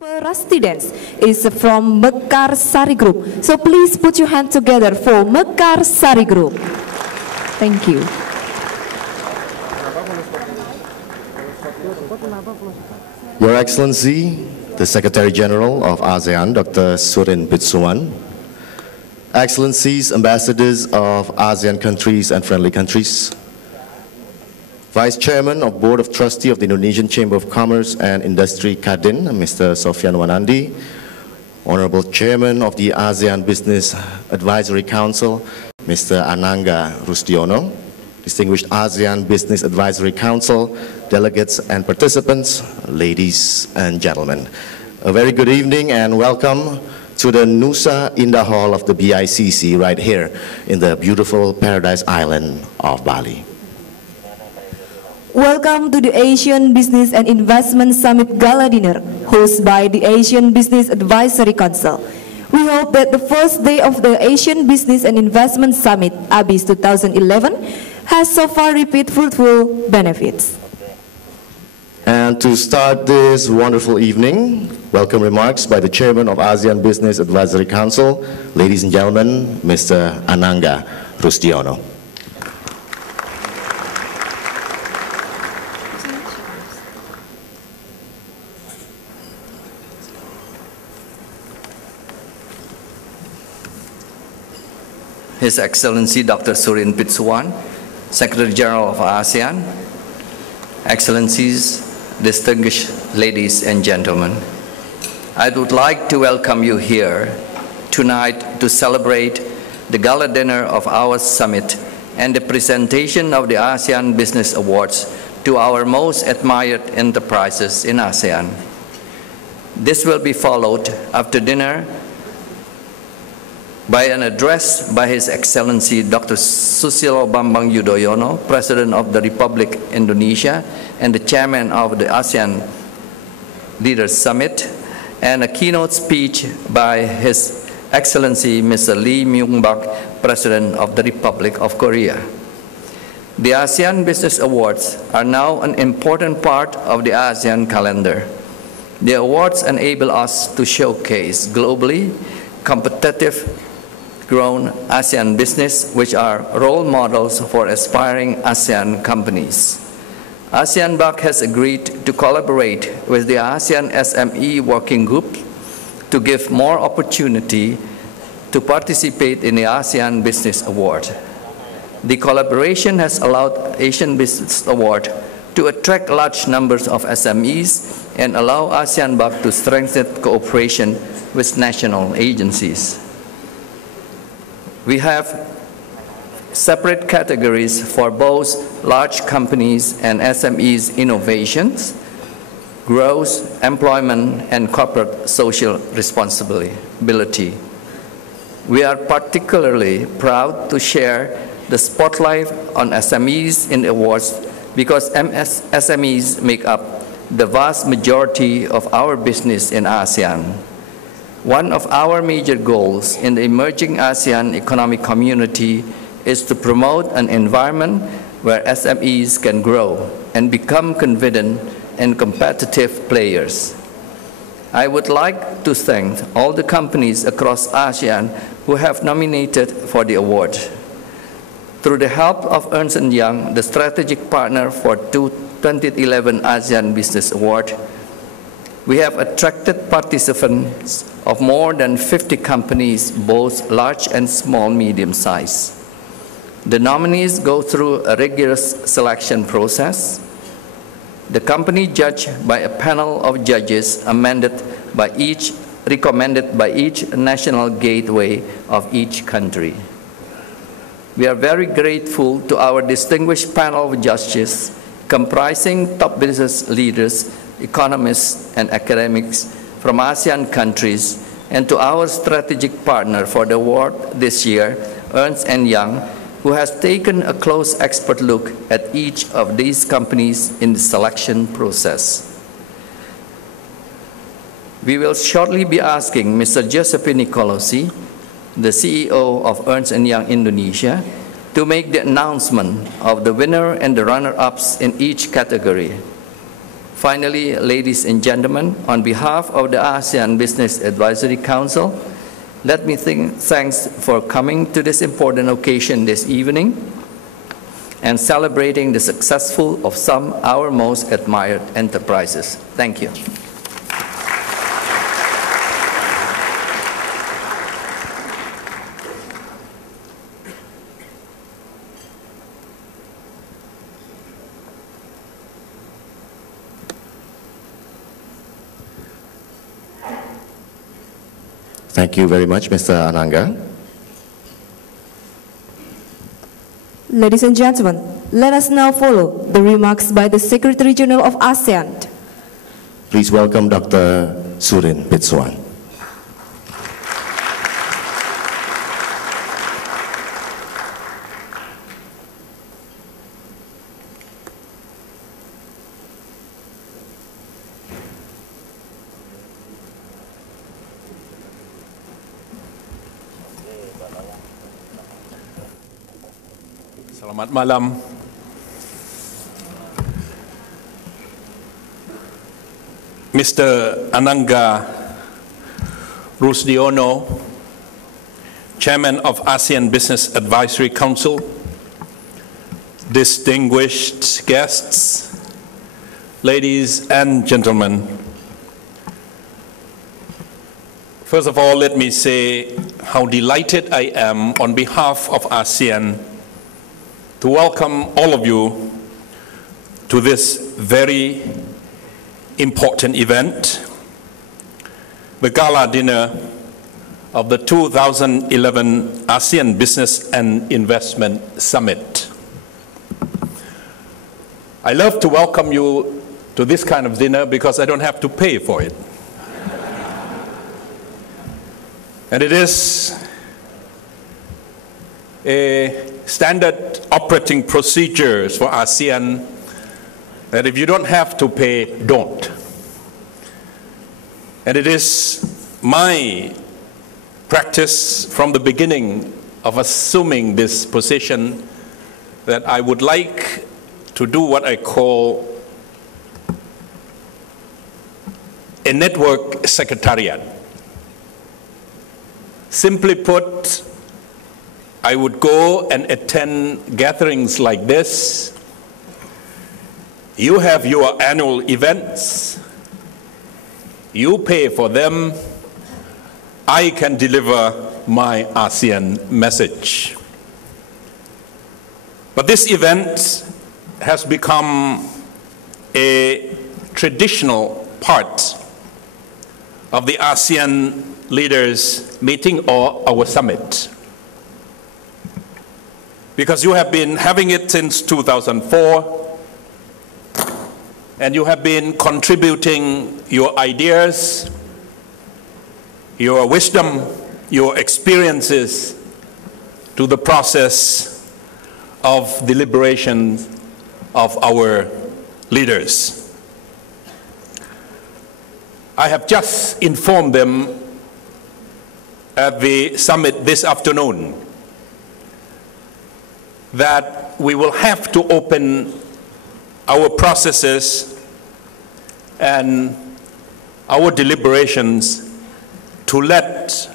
Rusty Dance is from Mekar Sari Group. So please put your hand together for Mekar Sari Group. Thank you. Your Excellency, the Secretary General of ASEAN, Dr. Surin Pitsuwan, Excellencies, Ambassadors of ASEAN countries and friendly countries, Vice Chairman of Board of Trustee of the Indonesian Chamber of Commerce and Industry Kadin, Mr. Sofyan Wanandi, Honorable Chairman of the ASEAN Business Advisory Council, Mr. Anangga Roosdiono, distinguished ASEAN Business Advisory Council, delegates and participants, ladies and gentlemen. A very good evening and welcome to the Nusa Indah Hall of the BICC right here in the beautiful Paradise Island of Bali. Welcome to the Asian Business and Investment Summit Gala Dinner, hosted by the Asian Business Advisory Council. We hope that the first day of the Asian Business and Investment Summit, ABIS 2011, has so far reaped fruitful benefits. And to start this wonderful evening, welcome remarks by the Chairman of ASEAN Business Advisory Council, ladies and gentlemen, Mr. Anangga Roosdiono. His Excellency Dr. Surin Pitsuwan, Secretary General of ASEAN, Excellencies, distinguished ladies and gentlemen, I would like to welcome you here tonight to celebrate the gala dinner of our summit and the presentation of the ASEAN Business Awards to our most admired enterprises in ASEAN. This will be followed after dinner by an address by His Excellency Dr. Susilo Bambang Yudhoyono, President of the Republic Indonesia and the Chairman of the ASEAN Leaders Summit, and a keynote speech by His Excellency Mr. Lee Myung-bak, President of the Republic of Korea. The ASEAN Business Awards are now an important part of the ASEAN calendar. The awards enable us to showcase globally competitive grown ASEAN business, which are role models for aspiring ASEAN companies. ASEAN-BIS has agreed to collaborate with the ASEAN SME Working Group to give more opportunity to participate in the ASEAN Business Award. The collaboration has allowed Asian Business Award to attract large numbers of SMEs and allow ASEAN-BIS to strengthen cooperation with national agencies. We have separate categories for both large companies and SMEs innovations, growth, employment, and corporate social responsibility. We are particularly proud to share the spotlight on SMEs in the awards because SMEs make up the vast majority of our business in ASEAN. One of our major goals in the emerging ASEAN economic community is to promote an environment where SMEs can grow and become confident and competitive players. I would like to thank all the companies across ASEAN who have nominated for the award. Through the help of Ernst & Young, the strategic partner for 2011 ASEAN Business Award, we have attracted participants of more than 50 companies, both large and small, medium size. The nominees go through a rigorous selection process. The company judged by a panel of judges recommended by each national gateway of each country. We are very grateful to our distinguished panel of judges comprising top business leaders, economists, and academics from ASEAN countries, and to our strategic partner for the award this year, Ernst & Young, who has taken a close expert look at each of these companies in the selection process. We will shortly be asking Mr. Giuseppe Nicolosi, the CEO of Ernst & Young Indonesia, to make the announcement of the winner and the runner-ups in each category. Finally, ladies and gentlemen, on behalf of the ASEAN Business Advisory Council, let me thanks for coming to this important occasion this evening and celebrating the successful of some of our most admired enterprises. Thank you. Thank you very much, Mr. Anangga. Ladies and gentlemen, let us now follow the remarks by the Secretary General of ASEAN. Please welcome Dr. Surin Pitsuwan. Selamat malam. Mr. Anangga Roosdiono, Chairman of ASEAN Business Advisory Council, distinguished guests, ladies and gentlemen. First of all, let me say how delighted I am on behalf of ASEAN to welcome all of you to this very important event, the Gala dinner of the 2011 ASEAN Business and Investment Summit. I love to welcome you to this kind of dinner because I don't have to pay for it. And it is a standard operating procedures for ASEAN that if you don't have to pay, don't. And it is my practice from the beginning of assuming this position that I would like to do what I call a network secretariat. Simply put, I would go and attend gatherings like this. You have your annual events. You pay for them. I can deliver my ASEAN message. But this event has become a traditional part of the ASEAN leaders meeting or our summit. Because you have been having it since 2004, and you have been contributing your ideas, your wisdom, your experiences to the process of deliberation of our leaders. I have just informed them at the summit this afternoon that we will have to open our processes and our deliberations to let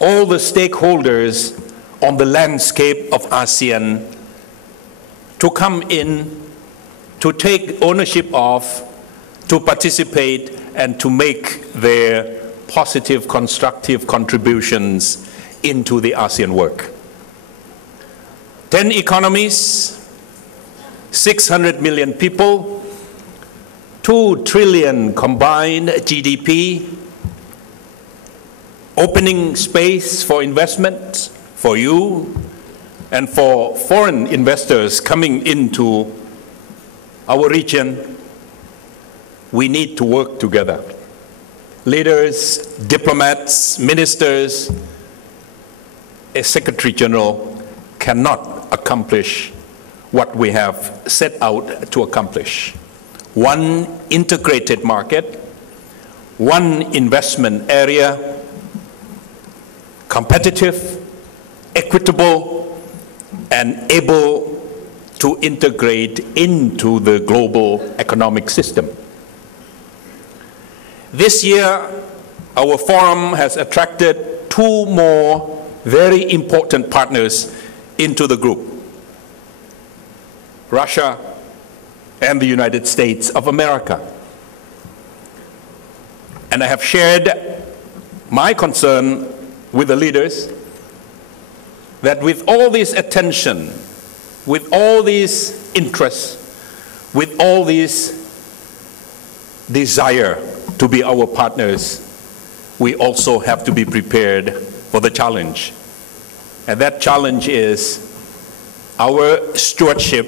all the stakeholders on the landscape of ASEAN to come in, to take ownership of, to participate, and to make their positive, constructive contributions into the ASEAN work. 10 economies, 600 million people, 2 trillion combined GDP, opening space for investment for you and for foreign investors coming into our region. We need to work together. Leaders, diplomats, ministers, a Secretary General cannot accomplish what we have set out to accomplish. One integrated market, one investment area, competitive, equitable, and able to integrate into the global economic system. This year, our forum has attracted 2 more very important partners into the group: Russia and the United States of America. And I have shared my concern with the leaders that with all this attention, with all these interests, with all this desire to be our partners, we also have to be prepared for the challenge. And that challenge is our stewardship,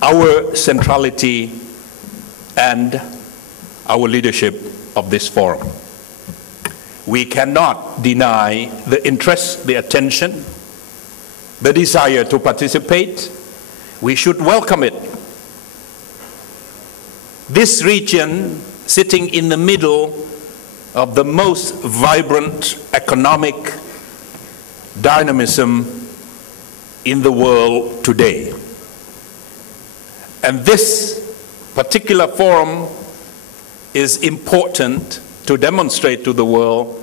our centrality, and our leadership of this forum. We cannot deny the interest, the attention, the desire to participate. We should welcome it. This region, sitting in the middle of the most vibrant economic dynamism in the world today. And this particular forum is important to demonstrate to the world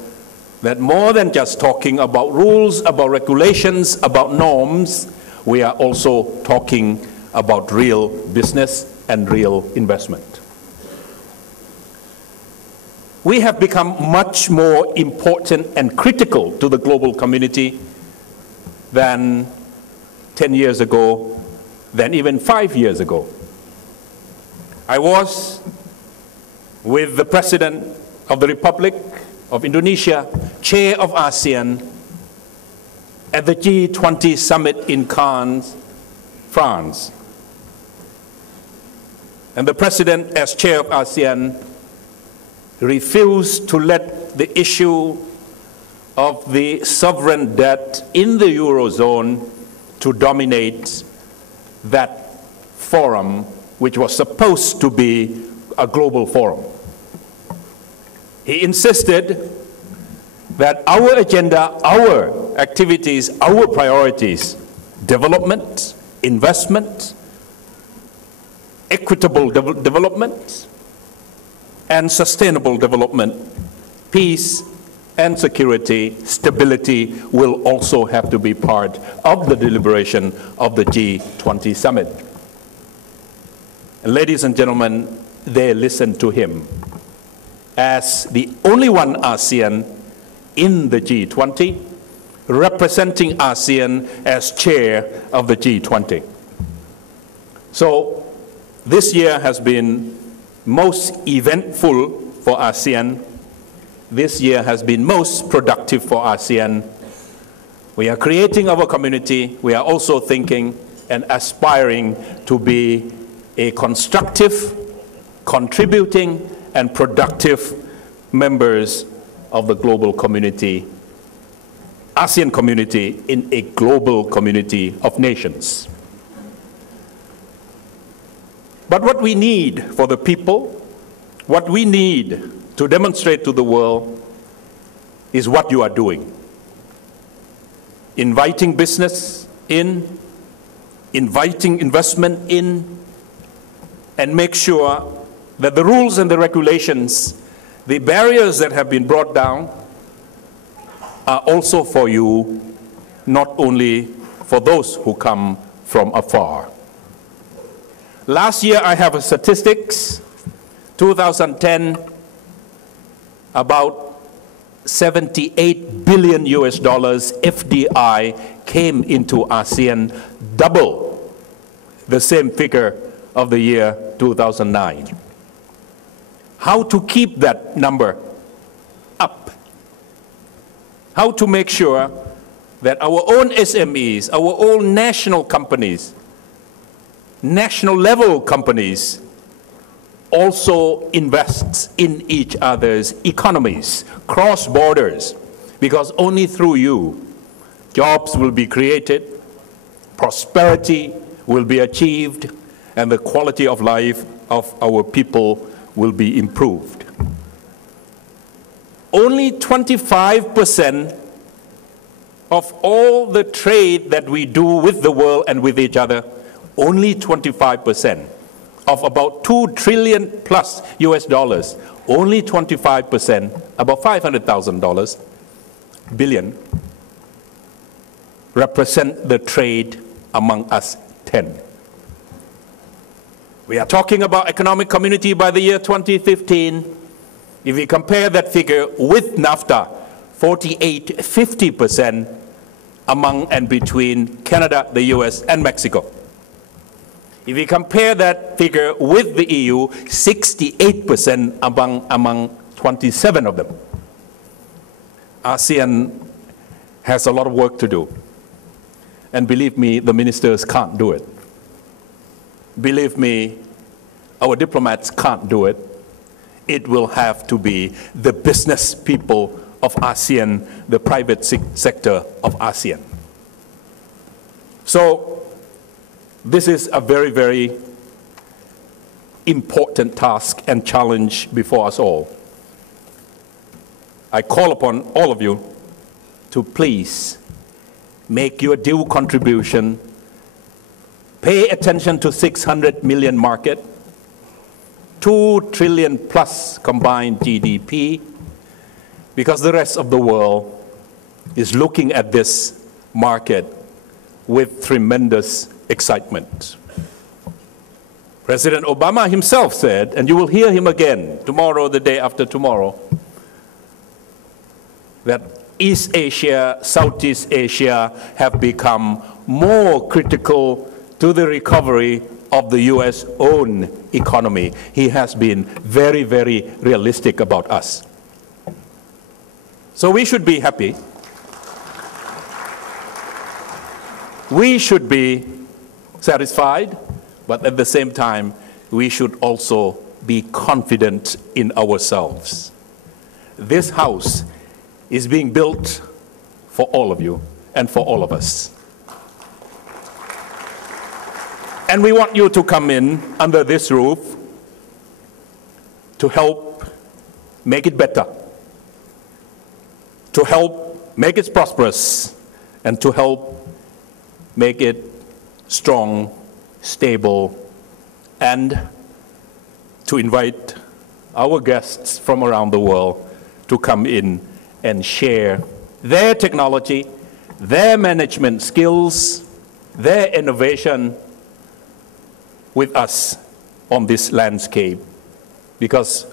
that more than just talking about rules, about regulations, about norms, we are also talking about real business and real investment. We have become much more important and critical to the global community than 10 years ago, than even 5 years ago. I was with the President of the Republic of Indonesia, Chair of ASEAN, at the G20 summit in Cannes, France. And the President, as Chair of ASEAN, refused to let the issue of the sovereign debt in the Eurozone to dominate that forum, which was supposed to be a global forum. He insisted that our agenda, our activities, our priorities, development, investment, equitable development, and sustainable development, peace and security, stability will also have to be part of the deliberation of the G20 summit. And ladies and gentlemen, they listened to him as the only one ASEAN in the G20, representing ASEAN as chair of the G20. So this year has been most eventful for ASEAN. This year has been most productive for ASEAN. We are creating our community. We are also thinking and aspiring to be a constructive, contributing, and productive members of the global community, ASEAN community, in a global community of nations. But what we need for the people, what we need to demonstrate to the world is what you are doing. Inviting business in, inviting investment in, and make sure that the rules and the regulations, the barriers that have been brought down, are also for you, not only for those who come from afar. Last year, I have statistics, 2010, about 78 billion US dollars FDI came into ASEAN, double the same figure of the year 2009. How to keep that number up? How to make sure that our own SMEs, our own national companies, national level companies also invest in each other's economies, cross borders, because only through you, jobs will be created, prosperity will be achieved, and the quality of life of our people will be improved. Only 25% of all the trade that we do with the world and with each other only 25% of about $2 trillion plus US dollars, only 25%, about $500,000 billion, represent the trade among us 10. We are talking about economic community by the year 2015. If we compare that figure with NAFTA, 48-50% among and between Canada, the US, and Mexico. If we compare that figure with the EU, 68% among 27 of them. ASEAN has a lot of work to do. And believe me, the ministers can't do it. Believe me, our diplomats can't do it. It will have to be the business people of ASEAN, the private sector of ASEAN. So this is a very, very important task and challenge before us all. I call upon all of you to please make your due contribution. Pay attention to 600 million market, 2 trillion plus combined GDP, because the rest of the world is looking at this market with tremendous excitement. President Obama himself said, and you will hear him again tomorrow, the day after tomorrow, that East Asia, Southeast Asia have become more critical to the recovery of the US own economy. He has been very, very realistic about us. So we should be happy. We should be satisfied, but at the same time, we should also be confident in ourselves. This house is being built for all of you and for all of us. And we want you to come in under this roof to help make it better, to help make it prosperous, and to help make it strong, stable, and to invite our guests from around the world to come in and share their technology, their management skills, their innovation with us on this landscape, because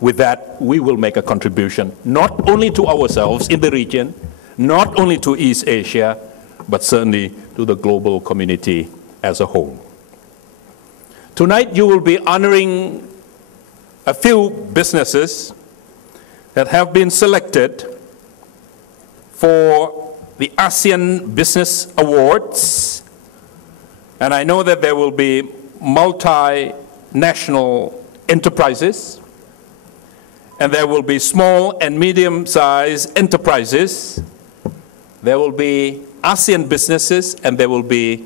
with that we will make a contribution not only to ourselves in the region, not only to East Asia, but certainly to the global community as a whole. Tonight you will be honoring a few businesses that have been selected for the ASEAN Business Awards. And I know that there will be multinational enterprises, and there will be small and medium-sized enterprises. There will be ASEAN businesses, and there will be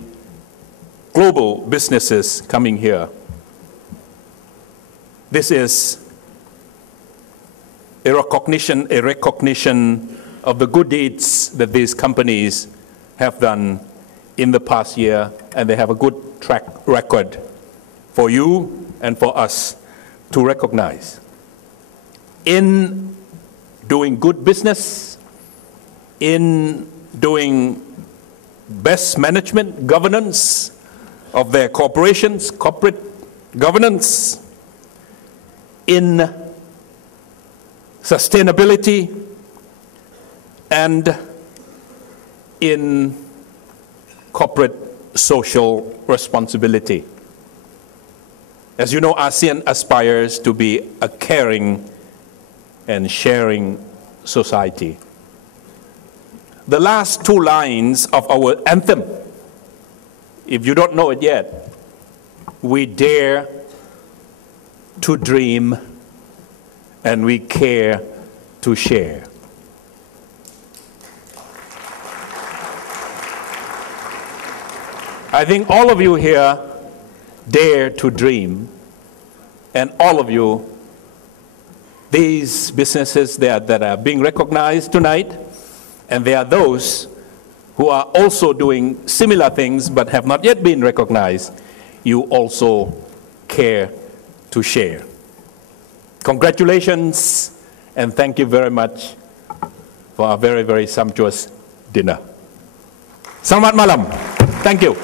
global businesses coming here. This is a recognition of the good deeds that these companies have done in the past year, and they have a good track record for you and for us to recognize. In doing good business, in doing best management, governance of their corporations, corporate governance, in sustainability, and in corporate social responsibility. As you know, ASEAN aspires to be a caring and sharing society. The last two lines of our anthem, if you don't know it yet, we dare to dream and we care to share. I think all of you here dare to dream, and all of you, these businesses that are being recognized tonight, and there are those who are also doing similar things but have not yet been recognized, you also care to share. Congratulations, and thank you very much for a very, very sumptuous dinner. Selamat malam. Thank you.